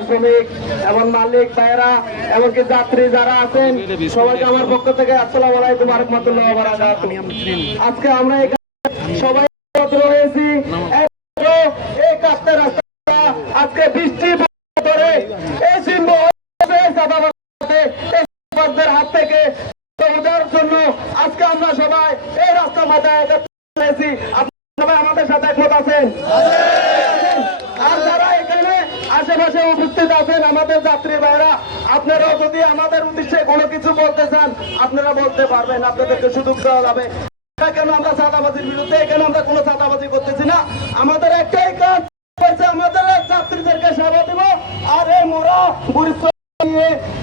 শ্রমিক এবং মালিক, ভাইয়েরা, এমনকি যাত্রী যারা আছেন, সবাইকে আমার পক্ষ থেকে আসসালামু আলাইকুম রহমতুল্লাহ আজকে আমরা সবাই একত্র এই কাপ্তের রাস্তা আজকে বৃষ্টি ধরে এই চাঁদাবাজদের হাত থেকে জন্য আজকে আমরা সবাই এই রাস্তা মাথায় একত্র হয়েছি আপনারা সবাই আমাদের সাথে একমত আছেন আর যারা এখানে আশেপাশে উপস্থিত আছেন আমাদের যাত্রী ভাইরা। আপনারাও যদি আমাদের উদ্দেশ্যে কোনো কিছু বলতে চান, আপনারা বলতে পারবেন, আপনাদেরকে সুযোগ দেওয়া যাবে। কেন আমরা চাঁদাবাজির বিরুদ্ধে? এখানে আমরা কোনো চাঁদাবাজি করতেছি না? আমাদের একটাই কাজ আমাদের যাত্রীদেরকে সেবা দিব। আর এই গুরুত্ব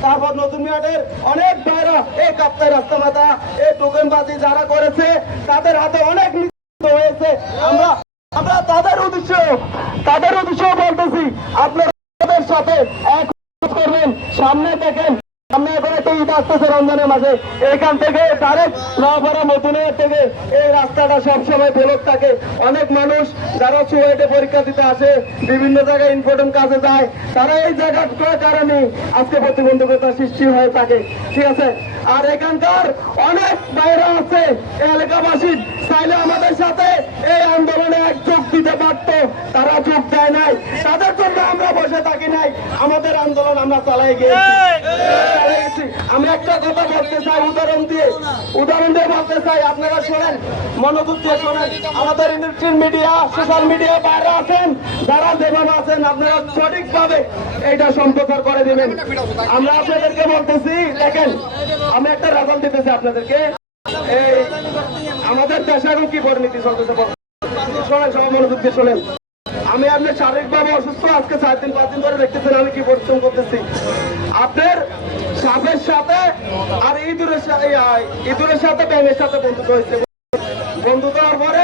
তারপর নতুন মিয়াটের অনেক ভাইরা এই রাস্তা মাথা, এই টোকেনবাজি যারা করেছে, তাদের হাতে অনেক হয়েছে। আমরা আমরা তাদের উদ্দেশ্য তাদের উদ্দেশ্য বলতেছি, আপনারা তাদের সাথে এক করবেন সামনে দেখেন সামনে এখন এখান থেকে থেকে এই রাস্তাটা সবসময় থাকে। অনেক মানুষ যারা পরীক্ষা দিতে আসে, বিভিন্ন জায়গায় ইম্পর্টেন্ট কাজে যায়, তারা এই জায়গাটার কারণে আজকে প্রতিবন্ধকতা সৃষ্টি হয়ে থাকে। ঠিক আছে? আর এখানকার অনেক বাইরে আছে, এলাকাবাসী। চাইলে আমাদের সাথে এই আন্দোলনে এক যোগ দিতে পারতো, তারা যোগ দেয় নাই। তাদের জন্য আমরা বসে থাকি নাই। আমাদের আন্দোলন আমরা চালাই গিয়েছি চালিয়ে গেছি। আমি একটা কথা বলতে চাই, উদাহরণ দিয়ে। উদাহরণ দিয়ে বলতে চাই, আপনারা শোনেন, মনোযোগ দিয়ে শোনেন। আমাদের ইন্ডাস্ট্রিয়াল মিডিয়া সোশ্যাল মিডিয়া বাইরে আছেন, যারা যেভাবে আছেন, আপনারা সঠিকভাবে এইটা সম্প্রচার করে দিবেন। আমরা আপনাদেরকে বলতেছি, দেখেন, আমি একটা রেজাল্ট দিতেছি আপনাদেরকে। এই, আমাদের দেশে এখন কি পরিণতি চলতেছে? শোনেন, সবাই মনোযোগ দিয়ে শোনেন। আমি আপনার শারীরিকভাবে অসুস্থ, আজকে চার দিন, পাঁচ দিন ধরে দেখতেছেন আমি কি পরিশ্রম করতেছি। আপনার সাপের সাথে আর ইঁদুরের সাথে ইঁদুরের সাথে ব্যাঙের সাথে বন্ধুত্ব হয়েছে। বন্ধুত্ব হওয়ার পরে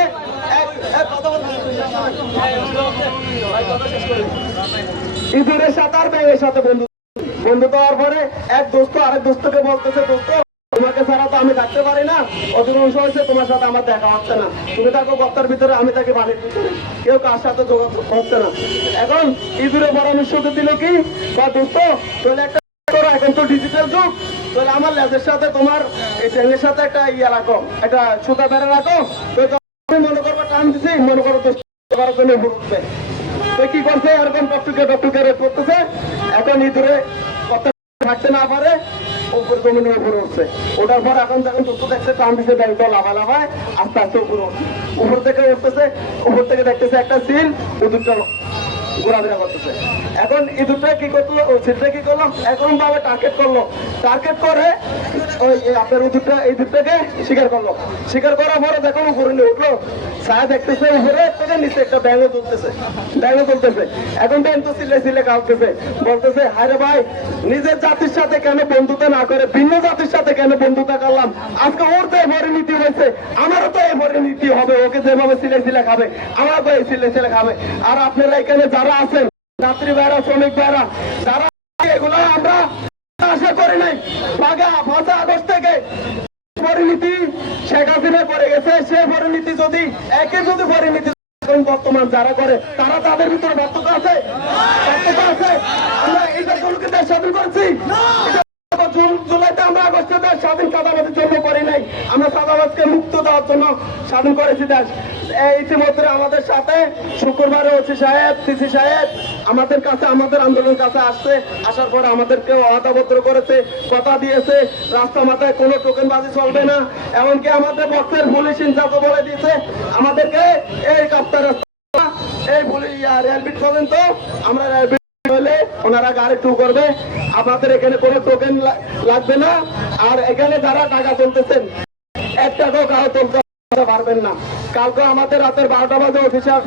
ইঁদুরের সাথে আর ব্যাঙের সাথে বন্ধু বন্ধুত্ব হওয়ার পরে এক দোস্ত আরেক দোস্তকে বলতেছে, দোস্ত, তোমাকে ছাড়া তো আমি থাকতে পারি না। অধিকাংশ হয়েছে, তোমার সাথে আমার দেখা হচ্ছে না। তুমি থাকো গপ্তার ভিতরে, আমি থাকি বাড়ির কেউ কার সাথে যোগাযোগ হচ্ছে না। এখন ইঁদুরে পরামর্শ দিল কি? বা দোস্ত, তাহলে একটা এখন তো ডিজিটাল যুগ, তাহলে আমার লেজের সাথে তোমার এই ট্যাঙ্গের সাথে একটা ইয়ে রাখো, একটা সুতা বেড়ে রাখো, তো মনে করব টান দিছি, মনে করো দোস্ত করার জন্য উঠবে তো কি করছে? এরকম টপটুকে রেপ করতেছে। এখন ইঁদুরে কথা থাকতে না পারে, উপর জমিনে উপরে উঠছে। ওটার পর এখন যখন তথ্য দেখছে টান দিছে ব্যাংক লাভা লাভায় আস্তে আস্তে উপরে উপর থেকে উঠতেছে, উপর থেকে দেখতেছে একটা সিল, উদুরটা ঘোরাফেরা করতেছে। এখন ইঁদুরটা কি করতো ওই সিটটা কি করলাম এখন ভাবে টার্গেট করল। টার্গেট করে ওই আপনার ইঁদুরটা ইঁদুরটাকে শিকার করল। শিকার করার পরে দেখুন ঘুরে উঠল। ছায়া দেখতেছে উপরে আমারও তো হবে। ওকে যেভাবে সিলে সিলে খাবে, আমারও তো এই সিলে সিলে খাবে। আর আপনারা এখানে যারা আছেন, যাত্রী ভাইরা, শ্রমিক ভাইরা, যারা এগুলো আমরা আশা করি নাই। পাগা পাঁচ আগস্ট থেকে পরিণতি শেখ হাসিনা করে গেছে। সে পরিণতি যদি, একে যদি পরিণতি এখন বর্তমান যারা করে তারা তাদের ভিতরে ব্যর্থতা আছে? ব্যর্থতা আছে? আমরা এই দেশগুলোকে দেশ স্বাধীন করেছি জুলাইতে আমরা আগস্টে দেশ স্বাধীন চাঁদাবাদের জন্য করি নাই। আমরা চাঁদাবাদকে মুক্ত দেওয়ার জন্য স্বাধীন করেছি দেশ। ইতিমধ্যে আমাদের সাথে শুক্রবারে ওসি সাহেব সিসি সাহেব আমাদের কাছে আমাদের কাছে আসছে। আসার পর আমাদেরকে অদাবদ্ধ করেছে কথা দিয়েছে। রাস্তা মাথায় কোনো টোকেনবাজি চলবে না। এমনকি আমাদের বক্সের পুলিশ বলে দিয়েছে। আমাদেরকে আমরা হলে ওনারা গাড়ি টু করবে। আমাদের এখানে কোনো টোকেন লাগবে না। আর এখানে যারা টাকা তুলতেছেন এক টাকাও কারও তুলতে পারবেন না। কালকে আমাদের রাতের বারোটা বাজে অফিসার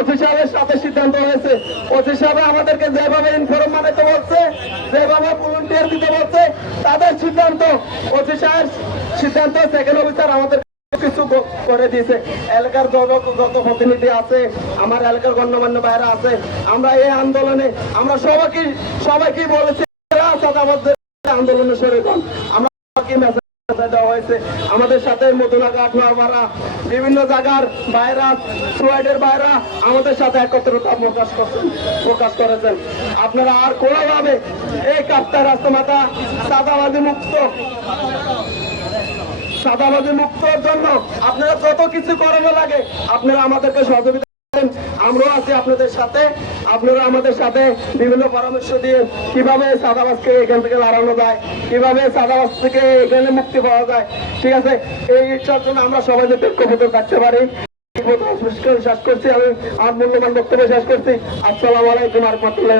অফিসারের সাথে সিদ্ধান্ত হয়েছে। অফিস সাহেব আমাদেরকে যেভাবে ইনফর্ম বানাতে বলছে, যেভাবে ভলেন্টিয়ার দিতে বলছে, তাদের সিদ্ধান্ত অফিসার সিদ্ধান্ত সেকেন্ড অফিসার আমাদের করে দিয়েছে। এলাকার যত প্রতিনিধি আছে, আমার এলাকার গণ্যমান্য বাইরে আছে, আমরা এই আন্দোলনে, আমরা সবাইকে সবাইকে বলেছি আন্দোলনে শরীর হন। আমরা আমাদের সাথে মধুনা কাঠমারা বিভিন্ন জায়গার বাইরা সুয়াইডের বাইরা আমাদের সাথে একত্রতা প্রকাশ করছেন, প্রকাশ করেছেন। আপনারা আর কোনোভাবে এই কাপ্তা রাস্তামাতা সাদাবাদী মুক্ত সাদাবাদী মুক্তর জন্য আপনারা যত কিছু করানো লাগে আপনারা আমাদেরকে সহযোগিতা আমরাও আছি আপনাদের সাথে। আপনারা আমাদের সাথে বিভিন্ন পরামর্শ দিয়ে কীভাবে সাদাবাসকে এখান থেকে লড়ানো যায়, কীভাবে সাদাবাস থেকে এখানে মুক্তি পাওয়া যায়, ঠিক আছে? এই ইচ্ছার জন্য আমরা সবাই যাতে ঐক্যবদ্ধ থাকতে পারি। শেষ করছি, আমি আমার মূল্যবান বক্তব্য শেষ করছি। আসসালামু আলাইকুম রহমতুল্লাহ